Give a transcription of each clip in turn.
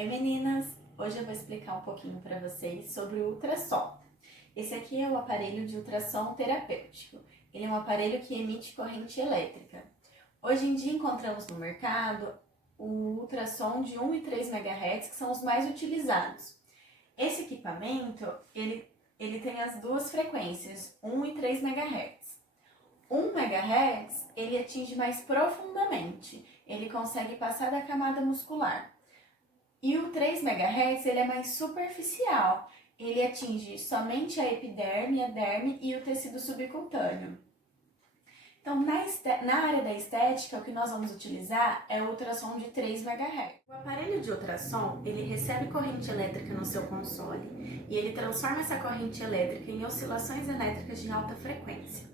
Oi meninas! Hoje eu vou explicar um pouquinho para vocês sobre o ultrassom. Esse aqui é o aparelho de ultrassom terapêutico. Ele é um aparelho que emite corrente elétrica. Hoje em dia encontramos no mercado o ultrassom de 1 e 3 MHz, que são os mais utilizados. Esse equipamento, ele tem as duas frequências, 1 e 3 MHz. 1 MHz, ele atinge mais profundamente, ele consegue passar da camada muscular. E o 3 MHz, ele é mais superficial, ele atinge somente a epiderme, a derme e o tecido subcutâneo. Então, na área da estética, o que nós vamos utilizar é o ultrassom de 3 MHz. O aparelho de ultrassom, ele recebe corrente elétrica no seu console e ele transforma essa corrente elétrica em oscilações elétricas de alta frequência.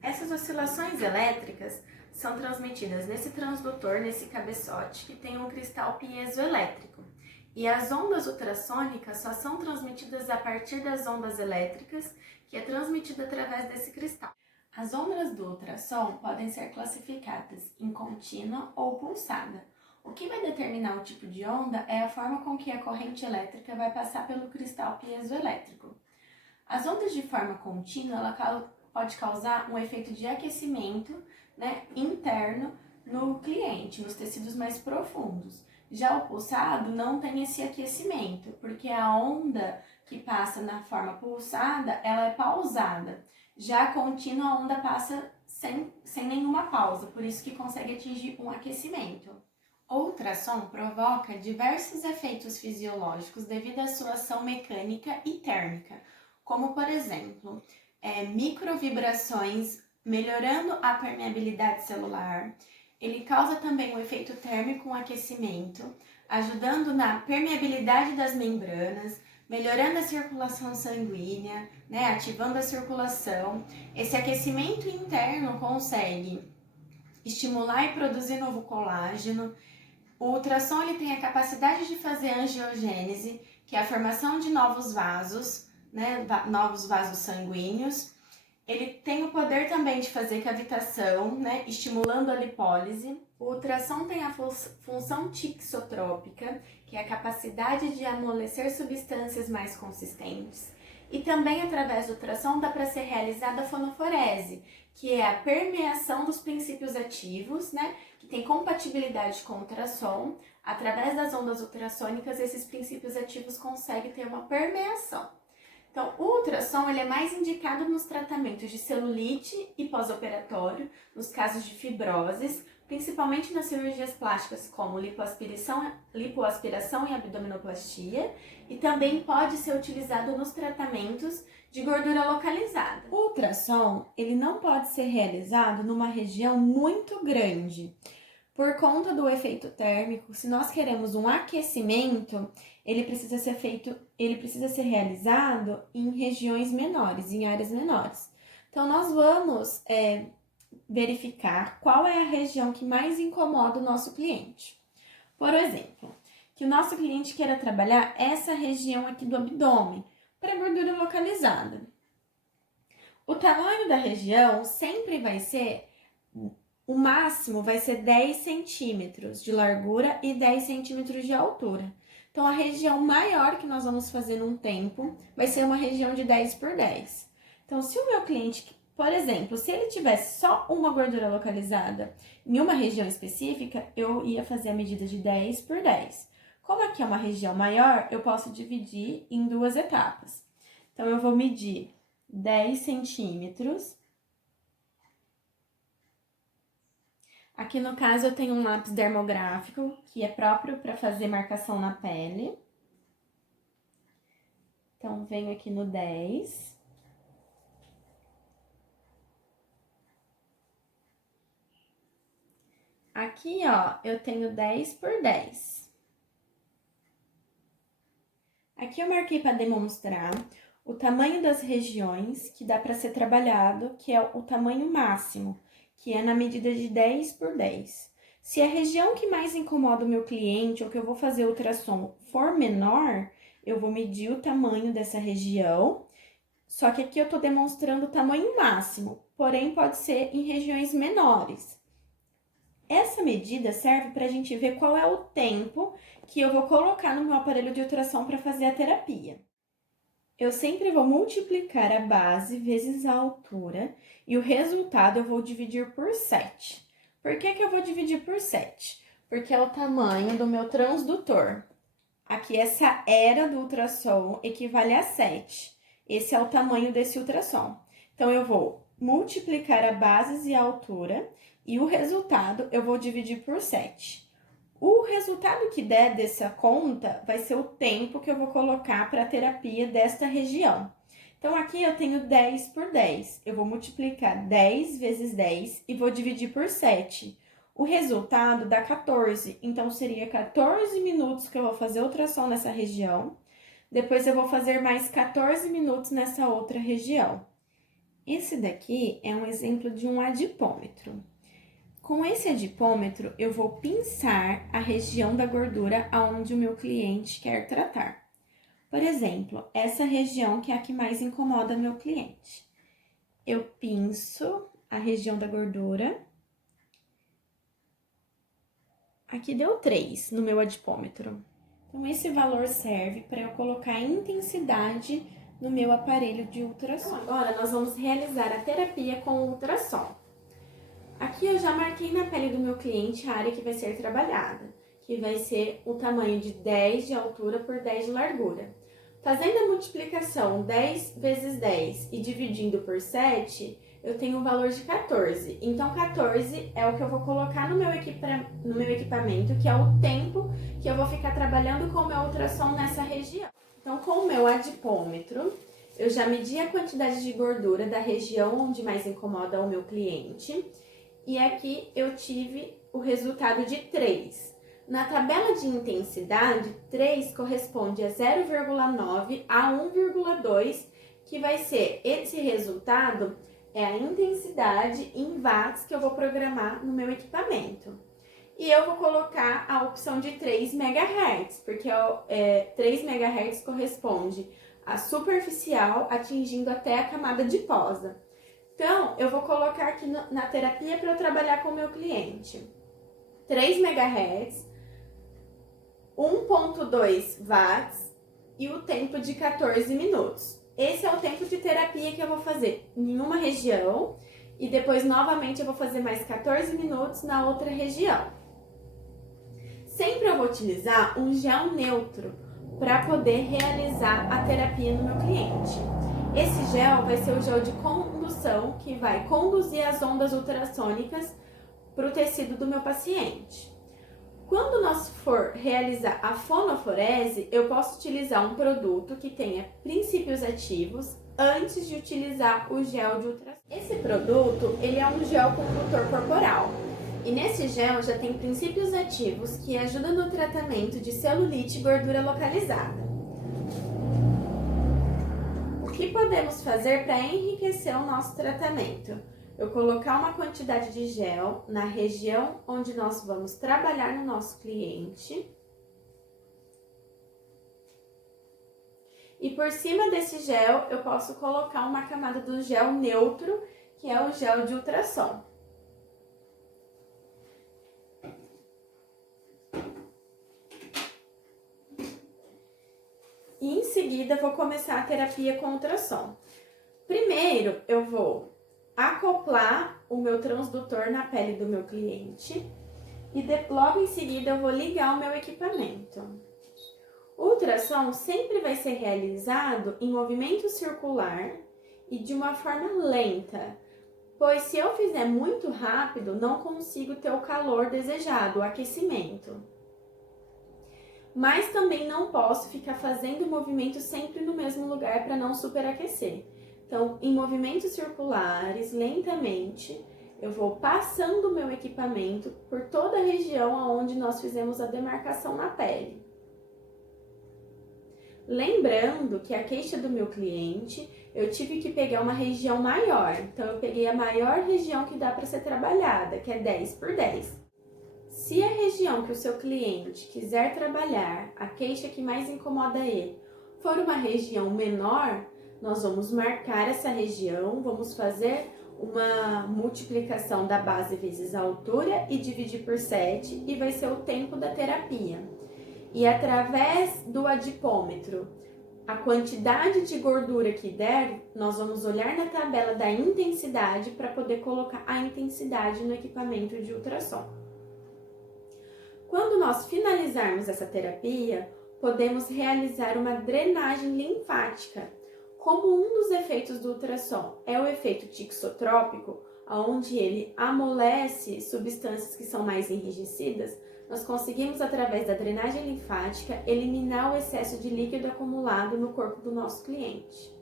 Essas oscilações elétricas são transmitidas nesse transdutor, nesse cabeçote, que tem um cristal piezoelétrico. E as ondas ultrassônicas só são transmitidas a partir das ondas elétricas, que é transmitida através desse cristal. As ondas do ultrassom podem ser classificadas em contínua ou pulsada. O que vai determinar o tipo de onda é a forma com que a corrente elétrica vai passar pelo cristal piezoelétrico. As ondas de forma contínua, ela pode causar um efeito de aquecimento, interno no cliente, nos tecidos mais profundos. Já o pulsado não tem esse aquecimento, porque a onda que passa na forma pulsada, ela é pausada. Já a contínua, a onda passa sem nenhuma pausa, por isso que consegue atingir um aquecimento. O ultrassom provoca diversos efeitos fisiológicos devido à sua ação mecânica e térmica, como, por exemplo, microvibrações, melhorando a permeabilidade celular. Ele causa também um efeito térmico, um aquecimento, ajudando na permeabilidade das membranas, melhorando a circulação sanguínea, ativando a circulação. Esse aquecimento interno consegue estimular e produzir novo colágeno. O ultrassom ele tem a capacidade de fazer angiogênese, que é a formação de novos vasos, novos vasos sanguíneos. Ele tem o poder também de fazer cavitação, estimulando a lipólise. O ultrassom tem a função tixotrópica, que é a capacidade de amolecer substâncias mais consistentes. E também, através do ultrassom, dá para ser realizada a fonoforese, que é a permeação dos princípios ativos, que tem compatibilidade com o ultrassom. Através das ondas ultrassônicas, esses princípios ativos conseguem ter uma permeação. Então, o ultrassom ele é mais indicado nos tratamentos de celulite e pós-operatório, nos casos de fibroses, principalmente nas cirurgias plásticas como lipoaspiração e abdominoplastia, e também pode ser utilizado nos tratamentos de gordura localizada. O ultrassom ele não pode ser realizado numa região muito grande. Por conta do efeito térmico, se nós queremos um aquecimento, ele precisa ser realizado em regiões menores, em áreas menores. Então, nós vamos verificar qual é a região que mais incomoda o nosso cliente. Por exemplo, que o nosso cliente queira trabalhar essa região aqui do abdômen, para gordura localizada. O tamanho da região sempre vai ser... O máximo vai ser 10 centímetros de largura e 10 centímetros de altura. Então, a região maior que nós vamos fazer num tempo vai ser uma região de 10 por 10. Então, se o meu cliente, por exemplo, se ele tivesse só uma gordura localizada em uma região específica, eu ia fazer a medida de 10 por 10. Como aqui é uma região maior, eu posso dividir em duas etapas. Então, eu vou medir 10 centímetros. Aqui no caso eu tenho um lápis dermográfico, que é próprio para fazer marcação na pele. Então, venho aqui no 10. Aqui, ó, eu tenho 10 por 10. Aqui eu marquei para demonstrar o tamanho das regiões que dá para ser trabalhado, que é o tamanho máximo, que é na medida de 10 por 10. Se a região que mais incomoda o meu cliente ou que eu vou fazer ultrassom for menor, eu vou medir o tamanho dessa região, só que aqui eu tô demonstrando o tamanho máximo, porém pode ser em regiões menores. Essa medida serve para a gente ver qual é o tempo que eu vou colocar no meu aparelho de ultrassom para fazer a terapia. Eu sempre vou multiplicar a base vezes a altura e o resultado eu vou dividir por 7. Por que eu vou dividir por 7? Porque é o tamanho do meu transdutor. Aqui, essa era do ultrassom equivale a 7. Esse é o tamanho desse ultrassom. Então, eu vou multiplicar a base e a altura e o resultado eu vou dividir por 7. O resultado que der dessa conta vai ser o tempo que eu vou colocar para a terapia desta região. Então, aqui eu tenho 10 por 10. Eu vou multiplicar 10 vezes 10 e vou dividir por 7. O resultado dá 14. Então, seria 14 minutos que eu vou fazer ultrassom nessa região. Depois, eu vou fazer mais 14 minutos nessa outra região. Esse daqui é um exemplo de um adipômetro. Com esse adipômetro, eu vou pinçar a região da gordura aonde o meu cliente quer tratar. Por exemplo, essa região que é a que mais incomoda meu cliente. Eu pinço a região da gordura. Aqui deu 3 no meu adipômetro. Então, esse valor serve para eu colocar intensidade no meu aparelho de ultrassom. Então, agora, nós vamos realizar a terapia com ultrassom. Aqui eu já marquei na pele do meu cliente a área que vai ser trabalhada, que vai ser o tamanho de 10 de altura por 10 de largura. Fazendo a multiplicação 10 vezes 10 e dividindo por 7, eu tenho um valor de 14. Então, 14 é o que eu vou colocar no meu equipamento, que é o tempo que eu vou ficar trabalhando com o meu ultrassom nessa região. Então, com o meu adipômetro, eu já medi a quantidade de gordura da região onde mais incomoda o meu cliente. E aqui eu tive o resultado de 3. Na tabela de intensidade, 3 corresponde a 0,9 a 1,2, que vai ser esse resultado, é a intensidade em watts que eu vou programar no meu equipamento. E eu vou colocar a opção de 3 MHz, porque 3 MHz corresponde a superficial atingindo até a camada adiposa. Então, eu vou colocar aqui na terapia para eu trabalhar com o meu cliente. 3 MHz, 1,2 watts e o tempo de 14 minutos. Esse é o tempo de terapia que eu vou fazer em uma região e depois, novamente, eu vou fazer mais 14 minutos na outra região. Sempre eu vou utilizar um gel neutro para poder realizar a terapia no meu cliente. Esse gel vai ser o gel de condução que vai conduzir as ondas ultrassônicas para o tecido do meu paciente. Quando nós for realizar a fonoforese, eu posso utilizar um produto que tenha princípios ativos antes de utilizar o gel de ultrassom. Esse produto, ele é um gel condutor corporal. E nesse gel já tem princípios ativos que ajudam no tratamento de celulite e gordura localizada. O que podemos fazer para enriquecer o nosso tratamento? Eu colocar uma quantidade de gel na região onde nós vamos trabalhar no nosso cliente. E por cima desse gel, eu posso colocar uma camada do gel neutro, que é o gel de ultrassom. E em seguida, vou começar a terapia com ultrassom. Primeiro, eu vou acoplar o meu transdutor na pele do meu cliente e logo em seguida eu vou ligar o meu equipamento. O ultrassom sempre vai ser realizado em movimento circular e de uma forma lenta, pois se eu fizer muito rápido, não consigo ter o calor desejado, o aquecimento. Mas também não posso ficar fazendo o movimento sempre no mesmo lugar para não superaquecer. Então, em movimentos circulares, lentamente, eu vou passando o meu equipamento por toda a região onde nós fizemos a demarcação na pele. Lembrando que a queixa do meu cliente, eu tive que pegar uma região maior. Então, eu peguei a maior região que dá para ser trabalhada, que é 10 por 10. Se a região que o seu cliente quiser trabalhar, a queixa que mais incomoda ele, for uma região menor, nós vamos marcar essa região, vamos fazer uma multiplicação da base vezes a altura e dividir por 7 e vai ser o tempo da terapia. E através do adipômetro, a quantidade de gordura que der, nós vamos olhar na tabela da intensidade para poder colocar a intensidade no equipamento de ultrassom. Quando nós finalizarmos essa terapia, podemos realizar uma drenagem linfática. Como um dos efeitos do ultrassom é o efeito tixotrópico, onde ele amolece substâncias que são mais enrijecidas, nós conseguimos, através da drenagem linfática, eliminar o excesso de líquido acumulado no corpo do nosso cliente.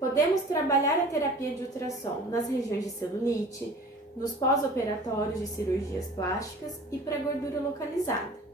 Podemos trabalhar a terapia de ultrassom nas regiões de celulite, nos pós-operatórios de cirurgias plásticas e para gordura localizada.